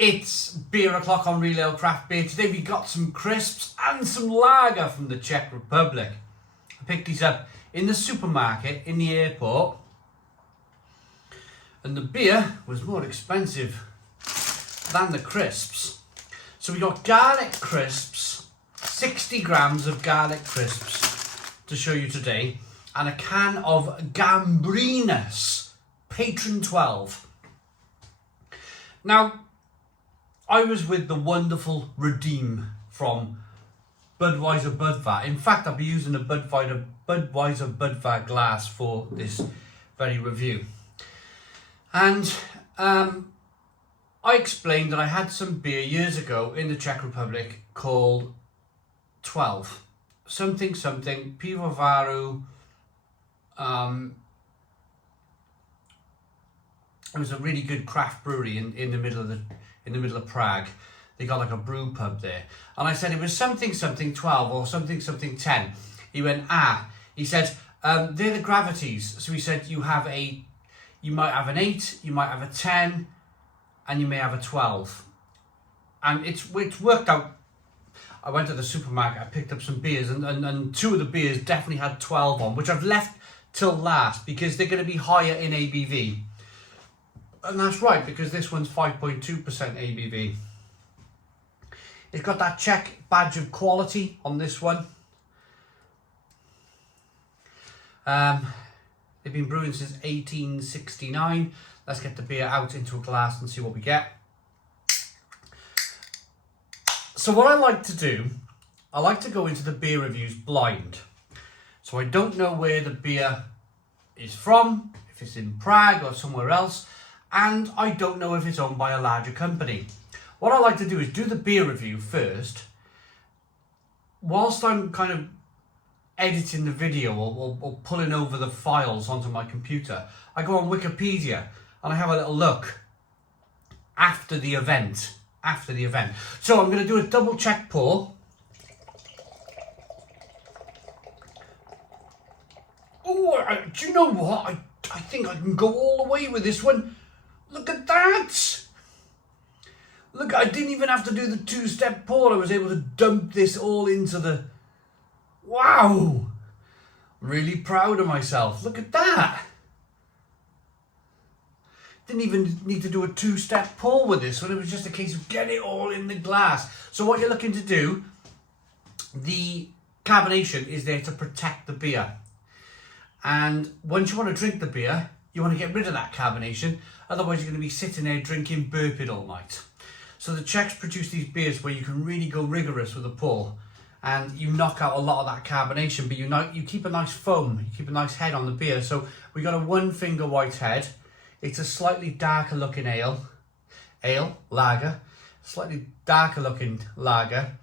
It's beer o'clock on Real Ale Craft Beer. Today we got some crisps and some lager from the Czech Republic. I picked these up in the supermarket in the airport, and the beer was more expensive than the crisps. So we got garlic crisps, 60 grams of garlic crisps to show you today, and a can of Gambrinus Patron 12. Now, I was with the wonderful Redeem from Budweiser Budvar. In fact, I'll be using a Budweiser Budvar glass for this very review. And I explained that I had some beer years ago in the Czech Republic called 12. Something, Pivovaru. It was a really good craft brewery in the middle of Prague. They got like a brew pub there, and I said it was something 12 or something 10. He went, he said, they're the gravities. So he said you might have an 8, you might have a 10, and you may have a 12. And it's worked out. I went to the supermarket, I picked up some beers, and two of the beers definitely had 12 on, which I've left till last because they're going to be higher in ABV. And that's right, because this one's 5.2% ABV. It's got that Czech badge of quality on this one. They've been brewing since 1869. Let's get the beer out into a glass and see what we get. So what I like to do, I like to go into the beer reviews blind. So I don't know where the beer is from, if it's in Prague or somewhere else, and I don't know if it's owned by a larger company. What I like to do is do the beer review first, whilst I'm kind of editing the video or pulling over the files onto my computer. I go on Wikipedia and I have a little look after the event. So I'm going to do a double check pour. Oh, do you know what? I think I can go all the way with this one. Look at that! Look, I didn't even have to do the two-step pour. I was able to dump this all into the... Wow! Really proud of myself. Look at that! Didn't even need to do a two-step pour with this one. It was just a case of getting it all in the glass. So what you're looking to do, the carbonation is there to protect the beer. And once you want to drink the beer, you want to get rid of that carbonation. Otherwise, you're going to be sitting there drinking burping all night. So the Czechs produce these beers where you can really go rigorous with a pour, and you knock out a lot of that carbonation, but you keep a nice foam, you keep a nice head on the beer. So we got a one finger white head. It's a slightly darker looking lager, slightly darker looking lager,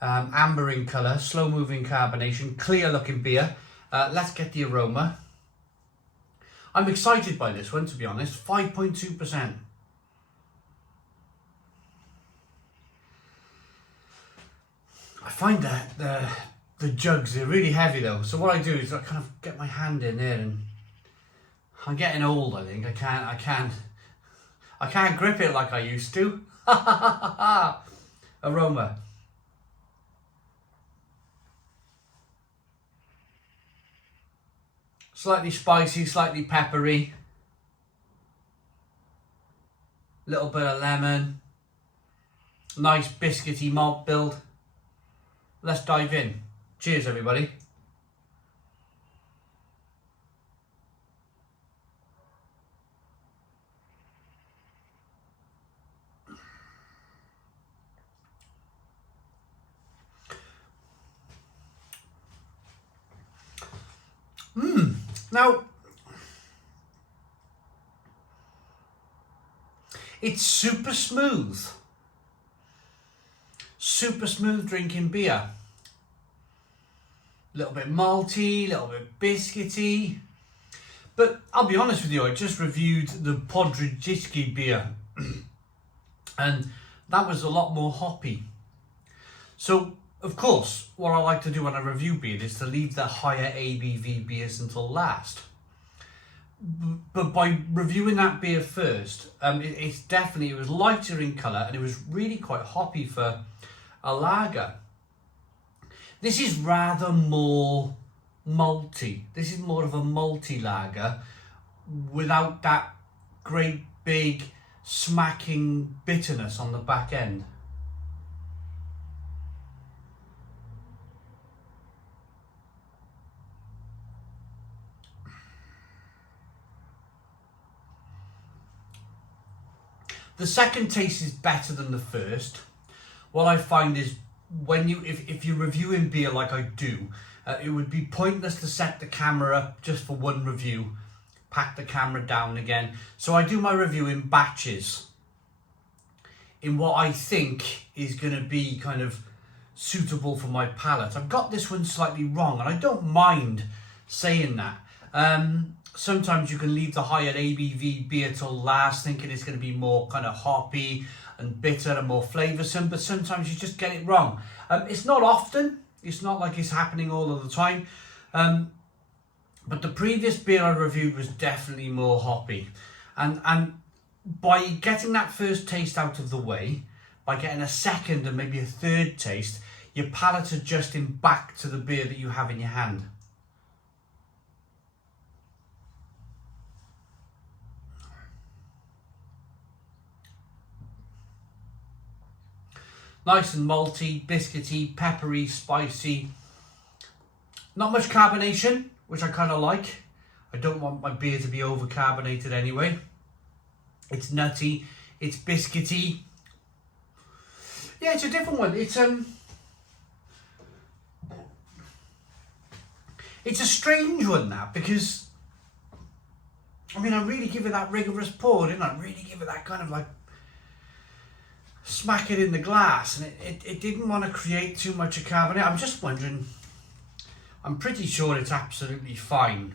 amber in colour, slow moving carbonation, clear looking beer. Let's get the aroma. I'm excited by this one, to be honest. 5.2%. I find that the jugs are really heavy though. So what I do is I kind of get my hand in there, and I'm getting old. I think I can't grip it like I used to. Aroma. Slightly spicy, slightly peppery. Little bit of lemon. Nice biscuity malt build. Let's dive in. Cheers, everybody. Now, it's super smooth drinking beer. A little bit malty, a little bit biscuity. But I'll be honest with you, I just reviewed the Podrzycki beer and that was a lot more hoppy. So Of course, what I like to do when I review beer is to leave the higher ABV beers until last. but by reviewing that beer first, it was lighter in colour and it was really quite hoppy for a lager. This is rather more malty. This is more of a malty lager without that great big smacking bitterness on the back end. The second taste is better than the first. What I find is if you're reviewing beer like I do, it would be pointless to set the camera up just for one review, pack the camera down again. So I do my review in batches, in what I think is going to be kind of suitable for my palate. I've got this one slightly wrong, and I don't mind saying that. Sometimes you can leave the higher ABV beer till last, thinking it's going to be more kind of hoppy and bitter and more flavoursome, but sometimes you just get it wrong. It's not often. It's not like it's happening all of the time. But the previous beer I reviewed was definitely more hoppy. And by getting that first taste out of the way, by getting a second and maybe a third taste, your palate's adjusting back to the beer that you have in your hand. Nice and malty, biscuity, peppery, spicy. Not much carbonation, which I kind of like. I don't want my beer to be over-carbonated anyway. It's nutty, it's biscuity. Yeah, it's a different one. It's a strange one, that, because I mean, I really give it that rigorous pour, didn't I? Really give it that kind of like smack it in the glass, and it didn't want to create too much of carbonate. I'm just wondering, I'm pretty sure it's absolutely fine.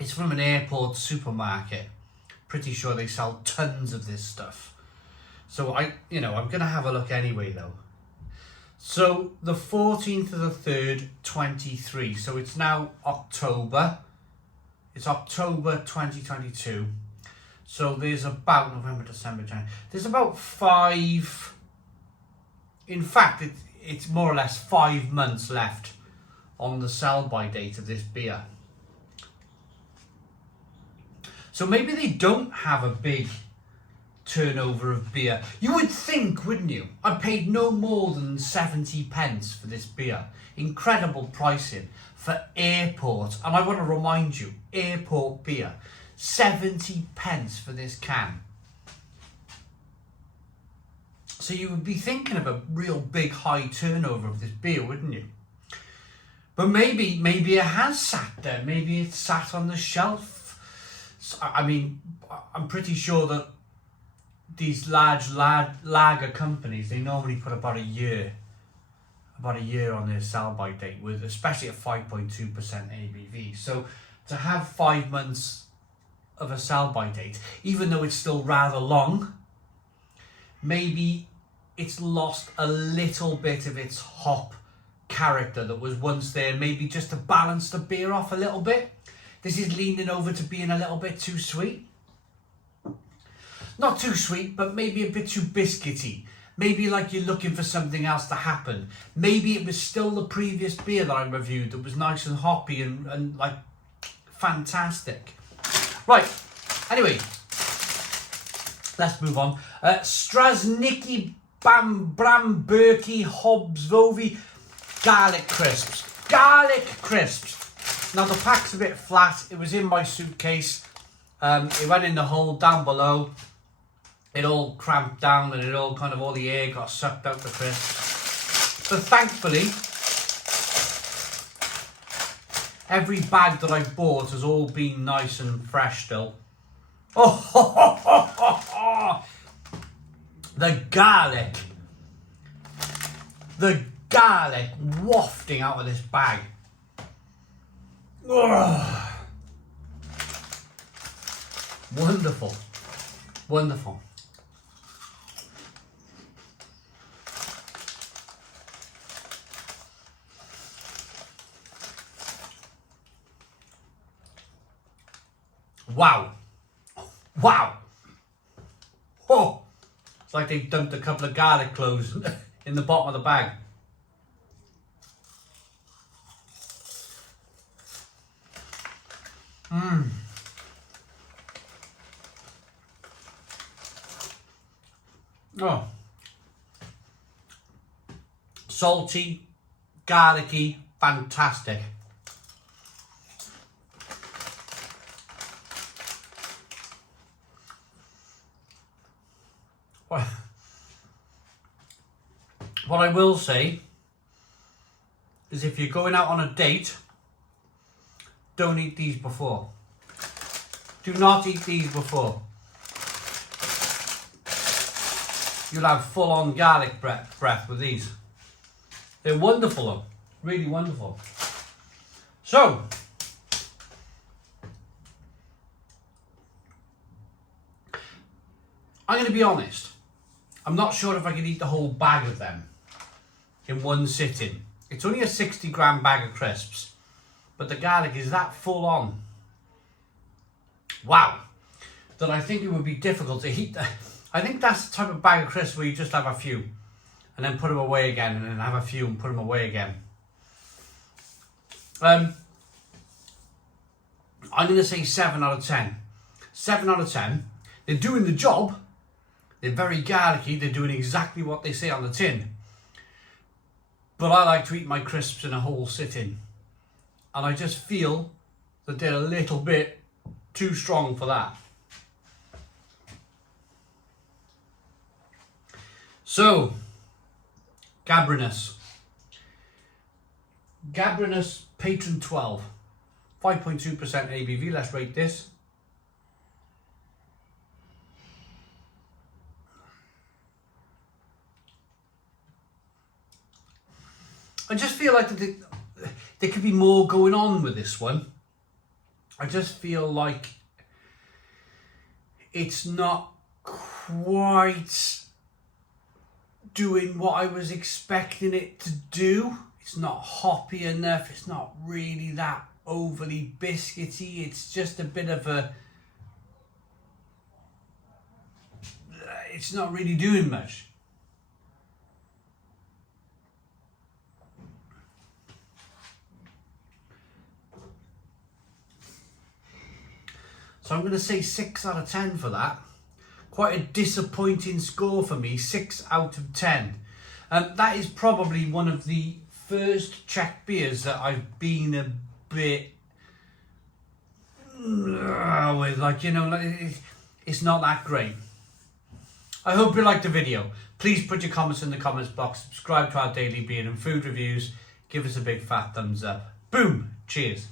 It's from an airport supermarket. Pretty sure they sell tons of this stuff. So I'm gonna have a look anyway though. So the 14th of the 3rd, 23. So it's now October. It's October 2022. So there's about November, December, January. There's about 5. In fact, it's more or less 5 months left on the sell-by date of this beer. So maybe they don't have a big turnover of beer. You would think, wouldn't you? I paid no more than 70 pence for this beer. Incredible pricing for airport. And I want to remind you, airport beer. 70 pence for this can. So you would be thinking of a real big high turnover of this beer, wouldn't you? But maybe it has sat there. Maybe it's sat on the shelf. I mean, I'm pretty sure that these large lager companies, they normally put about a year on their sell-by date, with especially at 5.2% ABV. So to have 5 months of a sell-by date, even though it's still rather long, maybe it's lost a little bit of its hop character that was once there, maybe just to balance the beer off a little bit. This is leaning over to being a little bit too sweet. Not too sweet, but maybe a bit too biscuity. Maybe like you're looking for something else to happen. Maybe it was still the previous beer that I reviewed that was nice and hoppy and like fantastic. Right, anyway, let's move on. STRÁŽNICKÉ BRAMBÜRKY Hobžovy garlic crisps. Garlic crisps. Now the pack's a bit flat. It was in my suitcase. It went in the hole down below. It all cramped down and it all all the air got sucked out the crisps. But thankfully, every bag that I bought has all been nice and fresh still. Oh, the garlic wafting out of this bag. Oh. Wonderful, wonderful. Wow. Wow. Oh. It's like they've dumped a couple of garlic cloves in the bottom of the bag. Mmm. Oh. Salty, garlicky, fantastic. What I will say is if you're going out on a date, don't eat these before. Do not eat these before. You'll have full-on garlic breath with these. They're wonderful though, really wonderful. So, I'm going to be honest. I'm not sure if I could eat the whole bag of them in one sitting. It's only a 60-gram bag of crisps, but the garlic is that full on. Wow. That I think it would be difficult to eat. I think that's the type of bag of crisps where you just have a few and then put them away again and then have a few and put them away again. I'm going to say 7 out of 10. 7 out of 10. They're doing the job. They're very garlicky. They're doing exactly what they say on the tin. But I like to eat my crisps in a whole sitting. And I just feel that they're a little bit too strong for that. So, Gambrinus Patron 12. 5.2% ABV. Let's rate this. I just feel like there could be more going on with this one. I just feel like it's not quite doing what I was expecting it to do. It's not hoppy enough. It's not really that overly biscuity. It's just a bit of a... It's not really doing much. So I'm going to say 6 out of 10 for that. Quite a disappointing score for me, 6 out of 10. That is probably one of the first Czech beers that I've been a bit with, like, you know, it's not that great. I hope you liked the video. Please put your comments in the comments box, subscribe to our daily beer and food reviews, give us a big fat thumbs up. Boom, cheers.